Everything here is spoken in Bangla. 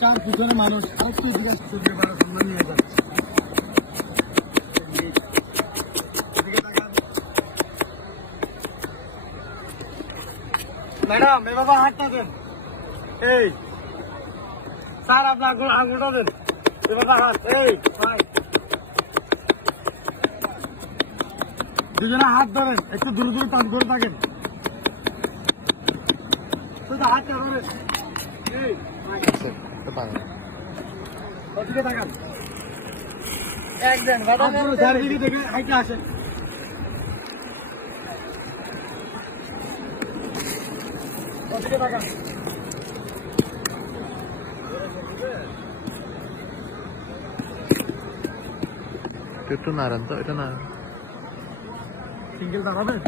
চার পিছনে মানুষ আরেকটু নিয়ে যান। ম্যাডাম এভাবে হাতটা দেন। এই স্যার আপনার আঙুলটা দেন এভাবে হাত। এই দুজনে হাত ধরেন, একটু দূরে দূরে টান করে থাকেন। হাতটা ধরেন। ওদিকে তাকান। একজন চারিদিকে দেখে হাইটে আসেন। ওদিকে তাকান। একটু নাড়ান তো, এটা না সিঙ্গেল দাঁড়াবেন।